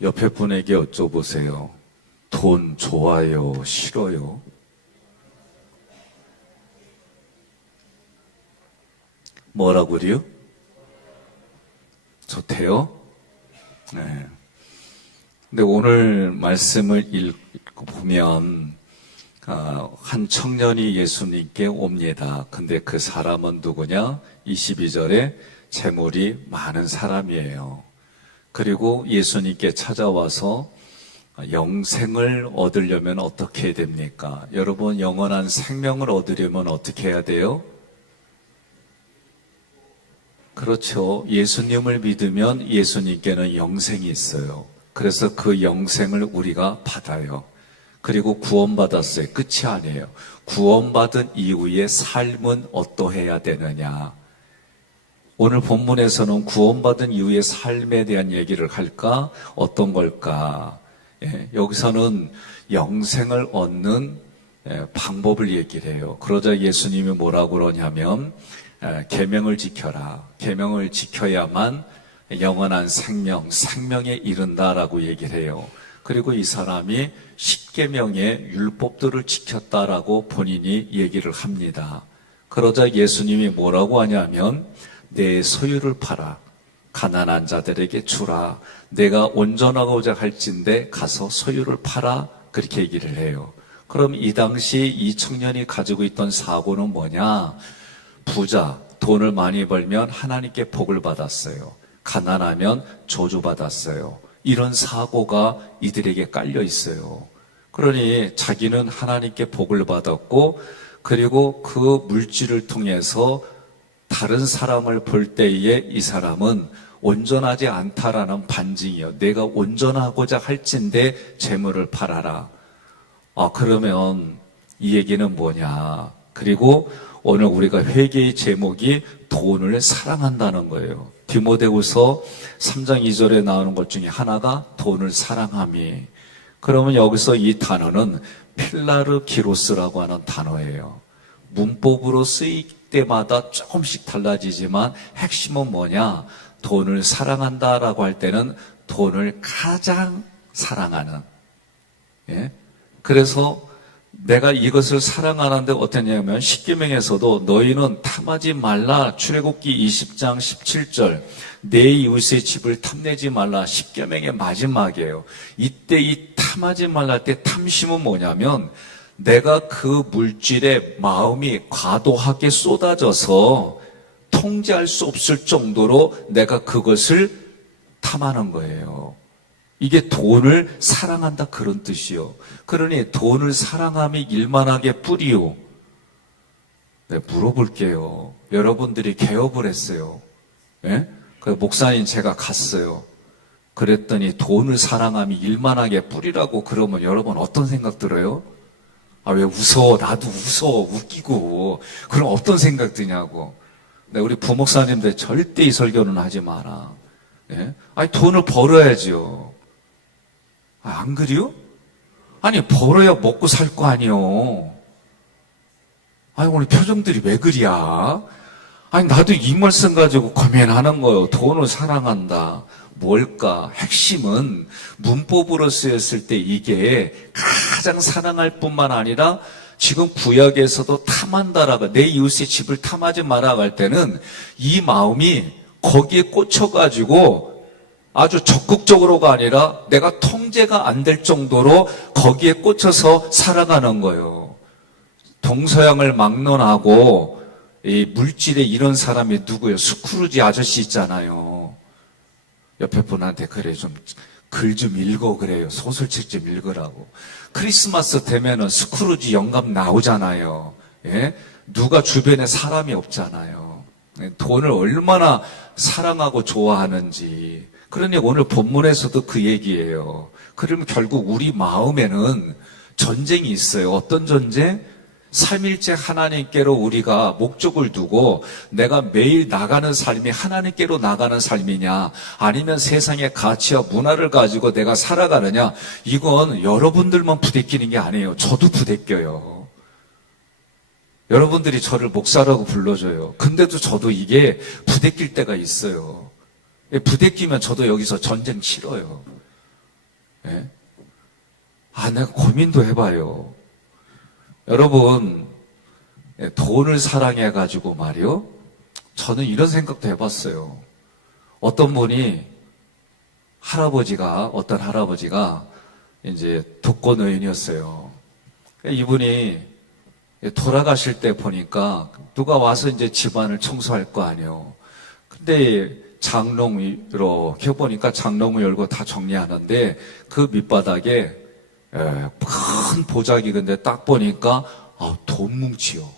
옆에 분에게 여쭤보세요. 돈 좋아요, 싫어요? 뭐라고요? 좋대요? 네. 근데 오늘 말씀을 읽고 보면 한 청년이 예수님께 옵니다. 근데 그 사람은 누구냐? 22절에 재물이 많은 사람이에요. 그리고 예수님께 찾아와서 영생을 얻으려면 어떻게 해야 됩니까? 여러분, 영원한 생명을 얻으려면 어떻게 해야 돼요? 그렇죠. 예수님을 믿으면 예수님께는 영생이 있어요. 그래서 그 영생을 우리가 받아요. 그리고 구원받았어요. 끝이 아니에요. 구원받은 이후의 삶은 어떠해야 되느냐. 오늘 본문에서는 구원받은 이후의 삶에 대한 얘기를 할까? 어떤 걸까? 여기서는 영생을 얻는 방법을 얘기를 해요. 그러자 예수님이 뭐라고 그러냐면 계명을 지켜라. 계명을 지켜야만 영원한 생명에 이른다라고 얘기를 해요. 그리고 이 사람이 10계명의 율법들을 지켰다라고 본인이 얘기를 합니다. 그러자 예수님이 뭐라고 하냐면 내 소유를 팔아 가난한 자들에게 주라. 내가 온전하고자 할진대 가서 소유를 팔아. 그렇게 얘기를 해요. 그럼 이 당시 이 청년이 가지고 있던 사고는 뭐냐? 부자, 돈을 많이 벌면 하나님께 복을 받았어요. 가난하면 저주받았어요. 이런 사고가 이들에게 깔려 있어요. 그러니 자기는 하나님께 복을 받았고, 그리고 그 물질을 통해서 다른 사람을 볼 때에 이 사람은 온전하지 않다라는 반증이요. 내가 온전하고자 할진대 재물을 팔아라. 그러면 이 얘기는 뭐냐? 그리고 오늘 우리가 회개의 제목이 돈을 사랑한다는 거예요. 디모데후서 3장 2절에 나오는 것 중에 하나가 돈을 사랑함이. 그러면 여기서 이 단어는 필라르기로스라고 하는 단어예요. 문법으로 쓰일 때마다 조금씩 달라지지만 핵심은 뭐냐? 돈을 사랑한다라고 할 때는 돈을 가장 사랑하는. 그래서 내가 이것을 사랑하는데 어떠냐면 10계명에서도 너희는 탐하지 말라. 출애굽기 20장 17절 내 이웃의 집을 탐내지 말라. 10계명의 마지막이에요. 이때 이 탐하지 말라 때 탐심은 뭐냐면 내가 그 물질에 마음이 과도하게 쏟아져서 통제할 수 없을 정도로 내가 그것을 탐하는 거예요. 이게 돈을 사랑한다 그런 뜻이요. 그러니 돈을 사랑함이 일만하게 뿌리요. 네, 물어볼게요. 여러분들이 개업을 했어요. 그 목사님 제가 갔어요. 그랬더니 돈을 사랑함이 일만하게 뿌리라고 그러면 여러분 어떤 생각 들어요? 왜 웃어? 나도 웃어. 웃기고. 그럼 어떤 생각 드냐고. 네, 우리 부목사님들 절대 이 설교는 하지 마라. 아니, 돈을 벌어야죠. 안 그래요? 아니, 벌어야 먹고 살 거 아니요. 아니, 오늘 표정들이 왜 그리야? 아니, 나도 이 말씀 가지고 고민하는 거예요. 돈을 사랑한다. 뭘까? 핵심은 문법으로 쓰였을 때 이게 가장 사랑할 뿐만 아니라 지금 구약에서도 탐한다라고 내 이웃의 집을 탐하지 마라 할 때는 이 마음이 거기에 꽂혀가지고 아주 적극적으로가 아니라 내가 통제가 안 될 정도로 거기에 꽂혀서 살아가는 거예요. 동서양을 막론하고 이 물질에 이런 사람이 누구예요? 스크루지 아저씨 있잖아요. 옆에 분한테 그래 좀 글 좀 읽어 그래요. 소설책 좀 읽으라고. 크리스마스 되면은 스크루지 영감 나오잖아요. 누가 주변에 사람이 없잖아요. 돈을 얼마나 사랑하고 좋아하는지. 그러니 오늘 본문에서도 그 얘기예요. 그러면 결국 우리 마음에는 전쟁이 있어요. 어떤 전쟁? 삼일째 하나님께로 우리가 목적을 두고 내가 매일 나가는 삶이 하나님께로 나가는 삶이냐, 아니면 세상의 가치와 문화를 가지고 내가 살아가느냐. 이건 여러분들만 부대끼는 게 아니에요. 저도 부대껴요. 여러분들이 저를 목사라고 불러줘요. 근데도 저도 이게 부대낄 때가 있어요. 부대끼면 저도 여기서 전쟁 치러요. 예? 내가 고민도 해봐요. 여러분, 돈을 사랑해가지고 말이요. 저는 이런 생각도 해봤어요. 어떤 할아버지가 이제 독거노인이었어요. 이분이 돌아가실 때 보니까 누가 와서 이제 집안을 청소할 거 아니에요. 근데 장롱 이렇게 보니까 장롱을 열고 다 정리하는데 그 밑바닥에 큰 보자기 근데 딱 보니까 돈 뭉치요.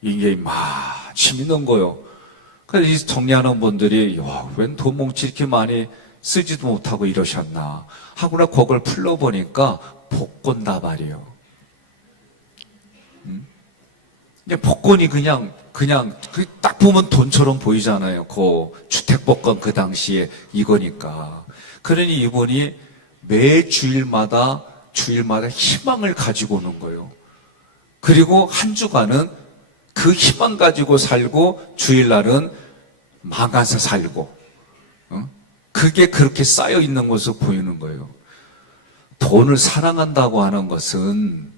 이게 마침 있는 거요. 그래서 이 정리하는 분들이 웬 돈 뭉치 이렇게 많이 쓰지도 못하고 이러셨나 하구나 그걸 풀러보니까 복권다발이요. 복권이 그냥 딱 보면 돈처럼 보이잖아요. 그 주택복권 그 당시에 이거니까. 그러니 이분이 매 주일마다 희망을 가지고 오는 거예요. 그리고 한 주간은 그 희망 가지고 살고 주일날은 망해서 살고 그게 그렇게 쌓여 있는 것으로 보이는 거예요. 돈을 사랑한다고 하는 것은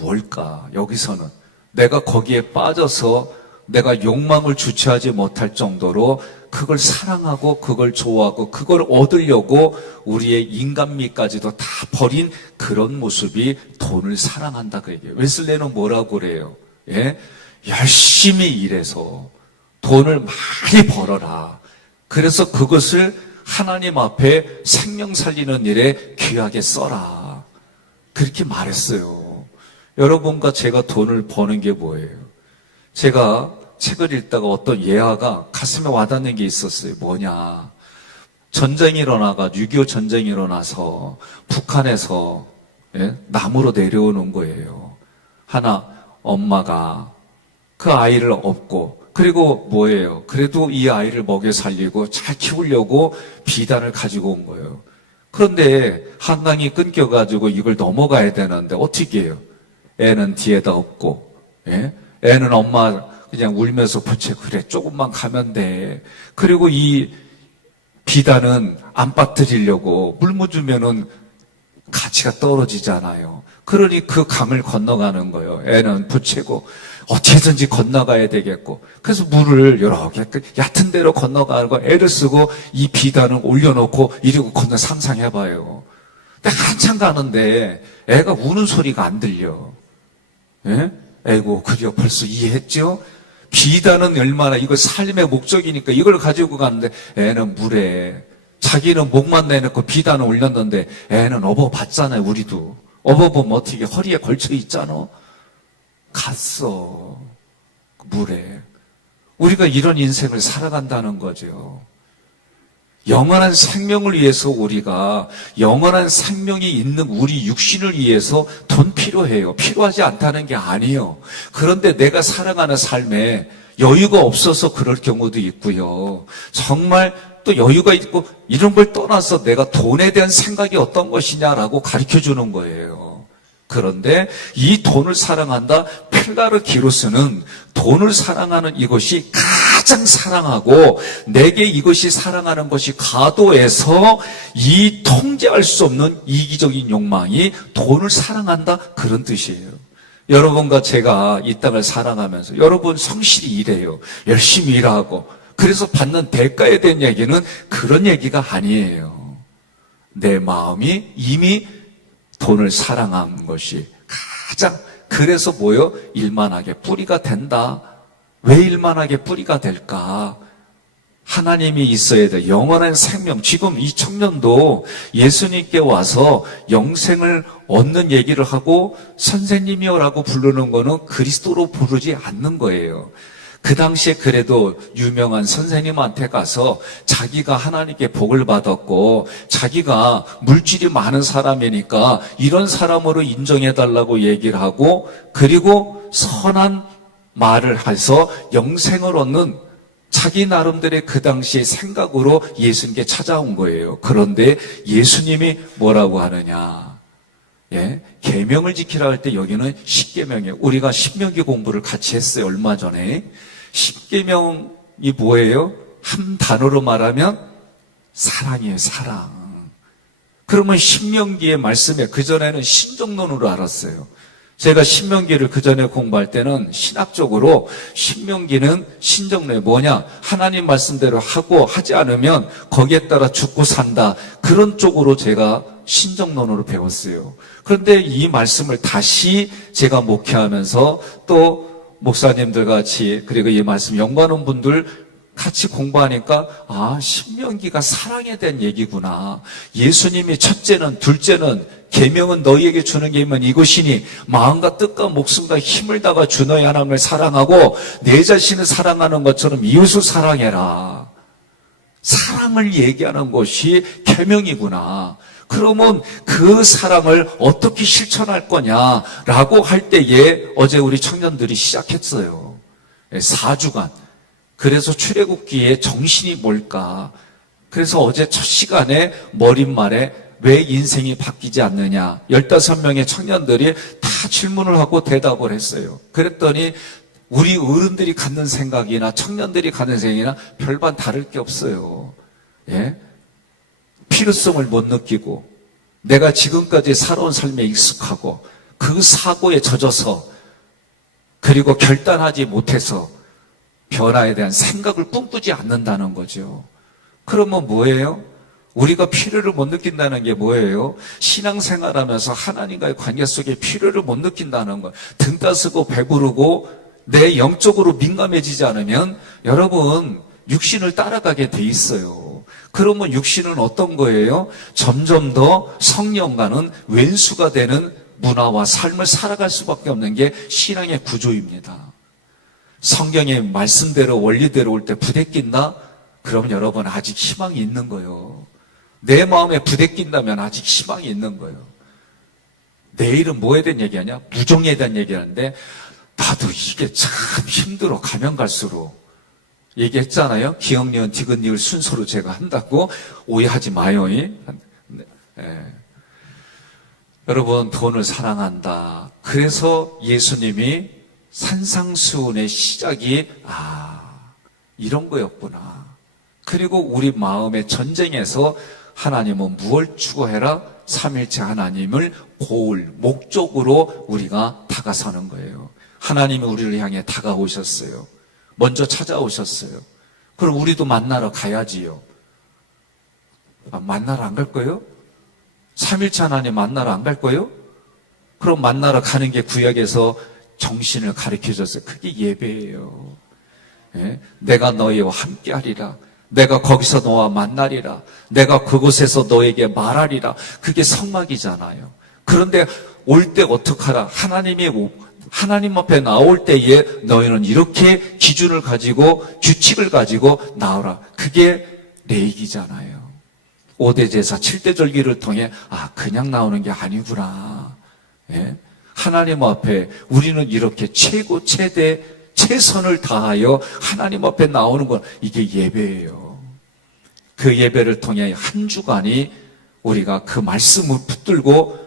뭘까? 여기서는 내가 거기에 빠져서 내가 욕망을 주체하지 못할 정도로 그걸 사랑하고 그걸 좋아하고 그걸 얻으려고 우리의 인간미까지도 다 버린 그런 모습이 돈을 사랑한다 그 얘기예요. 웨슬레는 뭐라고 그래요? 예? 열심히 일해서 돈을 많이 벌어라. 그래서 그것을 하나님 앞에 생명 살리는 일에 귀하게 써라. 그렇게 말했어요. 여러분과 제가 돈을 버는 게 뭐예요? 제가 책을 읽다가 어떤 예화가 가슴에 와닿는 게 있었어요. 뭐냐. 전쟁이 일어나가 6.25 전쟁이 일어나서 북한에서 남으로 내려오는 거예요. 하나 엄마가 그 아이를 업고 그리고 뭐예요? 그래도 이 아이를 먹여 살리고 잘 키우려고 비단을 가지고 온 거예요. 그런데 한강이 끊겨가지고 이걸 넘어가야 되는데 어떻게 해요? 애는 뒤에다 업고 애는 엄마 그냥 울면서 부채 그래 조금만 가면 돼. 그리고 이 비단은 안 빠뜨리려고 물 묻으면은 가치가 떨어지잖아요. 그러니 그 강을 건너가는 거예요. 애는 부채고 어떻게든지 건너가야 되겠고 그래서 물을 이렇게 얕은 데로 건너가고 애를 쓰고 이 비단을 올려놓고 이러고 건너 상상해봐요. 근데 한참 가는데 애가 우는 소리가 안 들려. 에이고 그려 벌써 이해했죠? 비단은 얼마나 이거 삶의 목적이니까 이걸 가지고 가는데 애는 물에 자기는 목만 내놓고 비단을 올렸는데 애는 업어봤잖아요. 우리도 업어보면 어떻게 허리에 걸쳐 있잖아. 갔어 물에. 우리가 이런 인생을 살아간다는 거죠. 영원한 생명을 위해서 우리가 영원한 생명이 있는 우리 육신을 위해서 돈 필요해요. 필요하지 않다는 게 아니에요. 그런데 내가 살아가는 삶에 여유가 없어서 그럴 경우도 있고요. 정말 또 여유가 있고 이런 걸 떠나서 내가 돈에 대한 생각이 어떤 것이냐라고 가르쳐 주는 거예요. 그런데 이 돈을 사랑한다 필라르 기로스는 돈을 사랑하는 이것이 가장 사랑하고 내게 이것이 사랑하는 것이 과도해서 이 통제할 수 없는 이기적인 욕망이 돈을 사랑한다 그런 뜻이에요. 여러분과 제가 이 땅을 살아가면서 여러분 성실히 일해요. 열심히 일하고 그래서 받는 대가에 대한 얘기는 그런 얘기가 아니에요. 내 마음이 이미 돈을 사랑한 것이 가장 그래서 뭐요? 일만하게 뿌리가 된다. 왜 일만하게 뿌리가 될까? 하나님이 있어야 돼. 영원한 생명. 지금 이 청년도 예수님께 와서 영생을 얻는 얘기를 하고 선생님이요라고 부르는 거는 그리스도로 부르지 않는 거예요. 그 당시에 그래도 유명한 선생님한테 가서 자기가 하나님께 복을 받았고 자기가 물질이 많은 사람이니까 이런 사람으로 인정해달라고 얘기를 하고 그리고 선한 말을 해서 영생을 얻는 자기 나름대로의 그 당시의 생각으로 예수님께 찾아온 거예요. 그런데 예수님이 뭐라고 하느냐? 계명을 지키라 할 때 여기는 십계명이에요. 우리가 신명기 공부를 같이 했어요. 얼마 전에. 십계명이 뭐예요? 한 단어로 말하면 사랑이에요. 사랑. 그러면 신명기의 말씀에 그전에는 신정론으로 알았어요. 제가 신명기를 그전에 공부할 때는 신학적으로 신명기는 신정론이 뭐냐? 하나님 말씀대로 하고 하지 않으면 거기에 따라 죽고 산다. 그런 쪽으로 제가 신정론으로 배웠어요. 그런데 이 말씀을 다시 제가 목회하면서 또 목사님들 같이 그리고 이 말씀 연구하는 분들 같이 공부하니까 신명기가 사랑에 대한 얘기구나. 예수님이 첫째는 둘째는 계명은 너희에게 주는 게 있면 이것이니 마음과 뜻과 목숨과 힘을 다가 주 너희 하나님을 사랑하고 내 자신을 사랑하는 것처럼 이웃을 사랑해라. 사랑을 얘기하는 것이 계명이구나. 그러면 그 사랑을 어떻게 실천할 거냐라고 할 때에 어제 우리 청년들이 시작했어요. 4주간. 그래서 출애굽기의 정신이 뭘까? 그래서 어제 첫 시간에 머릿말에 왜 인생이 바뀌지 않느냐? 15명의 청년들이 다 질문을 하고 대답을 했어요. 그랬더니 우리 어른들이 갖는 생각이나 청년들이 갖는 생각이나 별반 다를 게 없어요. 예? 필요성을 못 느끼고 내가 지금까지 살아온 삶에 익숙하고 그 사고에 젖어서 그리고 결단하지 못해서 변화에 대한 생각을 꿈꾸지 않는다는 거죠. 그러면 뭐예요? 우리가 필요를 못 느낀다는 게 뭐예요? 신앙생활하면서 하나님과의 관계 속에 필요를 못 느낀다는 거예요. 등 따스고 배부르고 내 영적으로 민감해지지 않으면 여러분 육신을 따라가게 돼 있어요. 그러면 육신은 어떤 거예요? 점점 더 성령과는 왼수가 되는 문화와 삶을 살아갈 수밖에 없는 게 신앙의 구조입니다. 성경의 말씀대로 원리대로 올 때 부대낀다? 그러면 여러분 아직 희망이 있는 거예요. 내 마음에 부대낀다면 아직 희망이 있는 거예요. 내일은 뭐에 대한 얘기하냐? 무정에 대한 얘기하는데 나도 이게 참 힘들어. 가면 갈수록. 얘기했잖아요. 기억니은, 디귿니을 순서로 제가 한다고. 오해하지 마요. 여러분 돈을 사랑한다. 그래서 예수님이 산상수훈의 시작이 이런 거였구나. 그리고 우리 마음의 전쟁에서 하나님은 무엇을 추구해라? 삼일체 하나님을 고을, 목적으로 우리가 다가서는 거예요. 하나님이 우리를 향해 다가오셨어요. 먼저 찾아오셨어요. 그럼 우리도 만나러 가야지요. 만나러 안 갈 거예요? 삼일체 하나님 만나러 안 갈 거예요? 그럼 만나러 가는 게 구약에서 정신을 가르쳐줬어요. 그게 예배예요. 예? 내가 너희와 함께하리라. 내가 거기서 너와 만나리라. 내가 그곳에서 너에게 말하리라. 그게 성막이잖아요. 그런데 올 때 어떡하라? 하나님 앞에 나올 때에 너희는 이렇게 기준을 가지고 규칙을 가지고 나오라. 그게 레이기잖아요. 5대 제사 7대 절기를 통해 그냥 나오는 게 아니구나. 예? 하나님 앞에 우리는 이렇게 최고 최대 최선을 다하여 하나님 앞에 나오는 건 이게 예배예요. 그 예배를 통해 한 주간이 우리가 그 말씀을 붙들고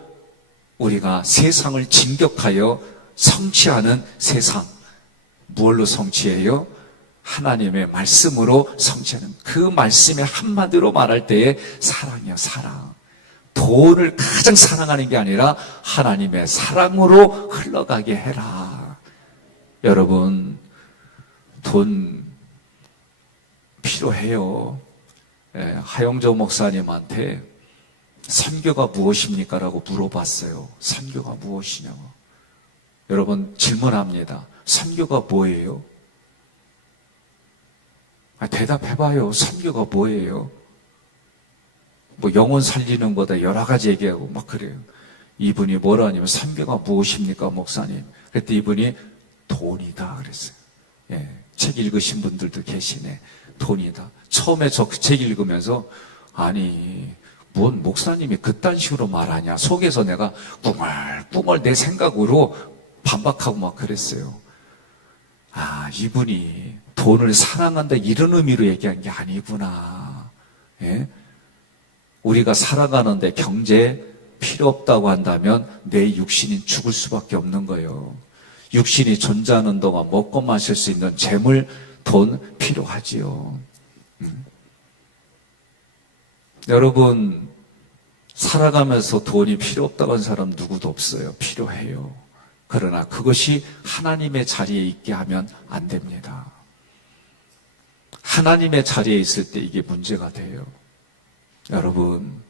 우리가 세상을 진격하여 성취하는 세상. 무엇로 성취해요? 하나님의 말씀으로 성취하는 그 말씀의 한마디로 말할 때의 사랑이요, 사랑. 돈을 가장 사랑하는 게 아니라 하나님의 사랑으로 흘러가게 해라. 여러분, 돈 필요해요. 하영조 목사님한테 선교가 무엇입니까? 라고 물어봤어요. 선교가 무엇이냐고. 여러분 질문합니다. 선교가 뭐예요? 대답해봐요. 선교가 뭐예요? 뭐 영혼 살리는 거다 여러 가지 얘기하고 막 그래요. 이분이 뭐라 하냐면 선교가 무엇입니까 목사님? 그랬더니 이분이 돈이다 그랬어요. 예, 책 읽으신 분들도 계시네. 돈이다. 처음에 저 그 책 읽으면서 뭔 목사님이 그딴 식으로 말하냐. 속에서 내가 꿍얼꿍얼 내 생각으로 반박하고 막 그랬어요. 이분이 돈을 사랑한다 이런 의미로 얘기한 게 아니구나. 예? 우리가 살아가는데 경제 필요 없다고 한다면 내 육신이 죽을 수밖에 없는 거예요. 육신이 존재하는 동안 먹고 마실 수 있는 재물, 돈 필요하지요. 여러분 살아가면서 돈이 필요 없다고 하는 사람 누구도 없어요. 필요해요. 그러나 그것이 하나님의 자리에 있게 하면 안 됩니다. 하나님의 자리에 있을 때 이게 문제가 돼요. 여러분,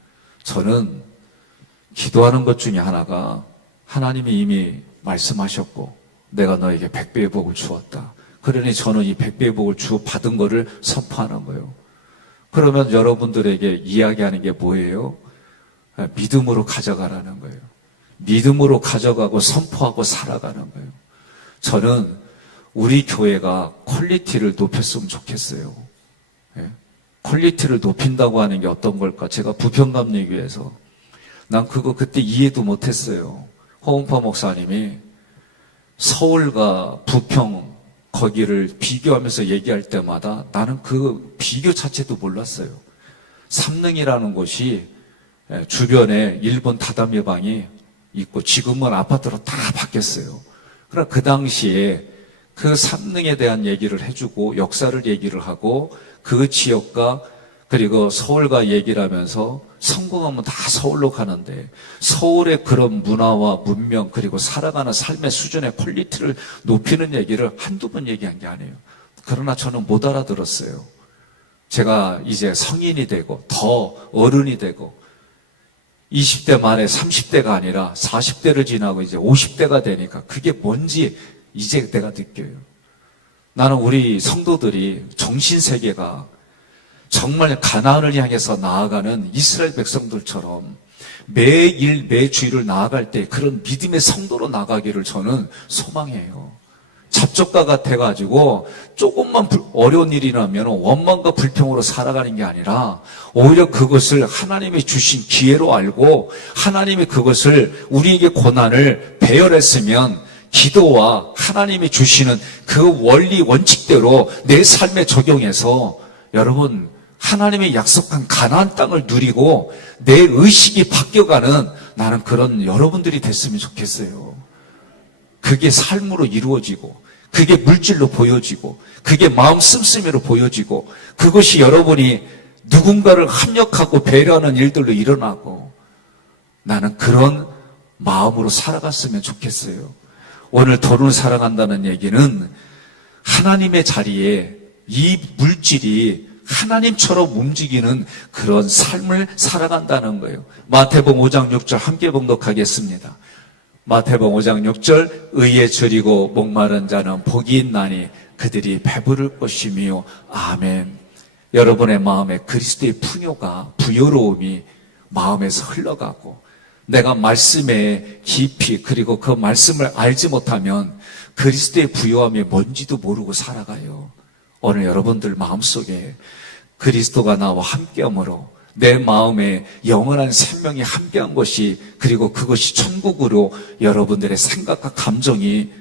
저는 기도하는 것 중에 하나가 하나님이 이미 말씀하셨고 내가 너에게 100배의 복을 주었다. 그러니 저는 이 100배의 복을 받은 거를 선포하는 거예요. 그러면 여러분들에게 이야기하는 게 뭐예요? 믿음으로 가져가라는 거예요. 믿음으로 가져가고 선포하고 살아가는 거예요. 저는 우리 교회가 퀄리티를 높였으면 좋겠어요. 퀄리티를 높인다고 하는 게 어떤 걸까? 제가 부평감리교회에서 난 그거 그때 이해도 못했어요. 허은파 목사님이 서울과 부평 거기를 비교하면서 얘기할 때마다 나는 그 비교 자체도 몰랐어요. 삼릉이라는 곳이 주변에 일본 다다미 방이 있고 지금은 아파트로 다 바뀌었어요. 그러나 그 당시에 그 삼릉에 대한 얘기를 해주고 역사를 얘기를 하고 그 지역과 그리고 서울과 얘기를 하면서 성공하면 다 서울로 가는데 서울의 그런 문화와 문명 그리고 살아가는 삶의 수준의 퀄리티를 높이는 얘기를 한두 번 얘기한 게 아니에요. 그러나 저는 못 알아들었어요. 제가 이제 성인이 되고 더 어른이 되고 20대 말에 30대가 아니라 40대를 지나고 이제 50대가 되니까 그게 뭔지 이제 내가 느껴요. 나는 우리 성도들이 정신세계가 정말 가나안을 향해서 나아가는 이스라엘 백성들처럼 매일 매주일을 나아갈 때 그런 믿음의 성도로 나가기를 저는 소망해요. 잡족과 같아가지고 조금만 어려운 일이 나면 원망과 불평으로 살아가는 게 아니라 오히려 그것을 하나님이 주신 기회로 알고 하나님이 그것을 우리에게 고난을 배열했으면 기도와 하나님이 주시는 그 원리 원칙대로 내 삶에 적용해서 여러분 하나님의 약속한 가나안 땅을 누리고 내 의식이 바뀌어가는 나는 그런 여러분들이 됐으면 좋겠어요. 그게 삶으로 이루어지고 그게 물질로 보여지고 그게 마음 씀씀이로 보여지고 그것이 여러분이 누군가를 합력하고 배려하는 일들로 일어나고 나는 그런 마음으로 살아갔으면 좋겠어요. 오늘 돈을 사랑한다는 얘기는 하나님의 자리에 이 물질이 하나님처럼 움직이는 그런 삶을 살아간다는 거예요. 마태복음 5장 6절 함께 봉독하겠습니다. 마태복음 5장 6절 의에 줄이고 목마른 자는 복이 있나니 그들이 배부를 것이며 아멘. 여러분의 마음에 그리스도의 풍요가 부여로움이 마음에서 흘러가고 내가 말씀의 깊이 그리고 그 말씀을 알지 못하면 그리스도의 부요함이 뭔지도 모르고 살아가요. 오늘 여러분들 마음속에 그리스도가 나와 함께함으로 내 마음에 영원한 생명이 함께한 것이 그리고 그것이 천국으로 여러분들의 생각과 감정이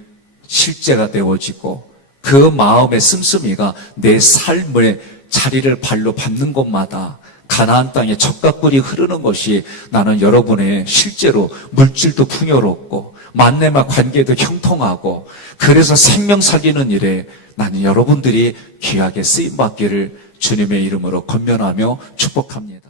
실제가 되어지고 그 마음의 씀씀이가 내 삶의 자리를 발로 밟는 곳마다 가나안 땅에 젖과 꿀이 흐르는 것이 나는 여러분의 실제로 물질도 풍요롭고 만남과 관계도 형통하고 그래서 생명 살리는 일에 나는 여러분들이 귀하게 쓰임받기를 주님의 이름으로 권면하며 축복합니다.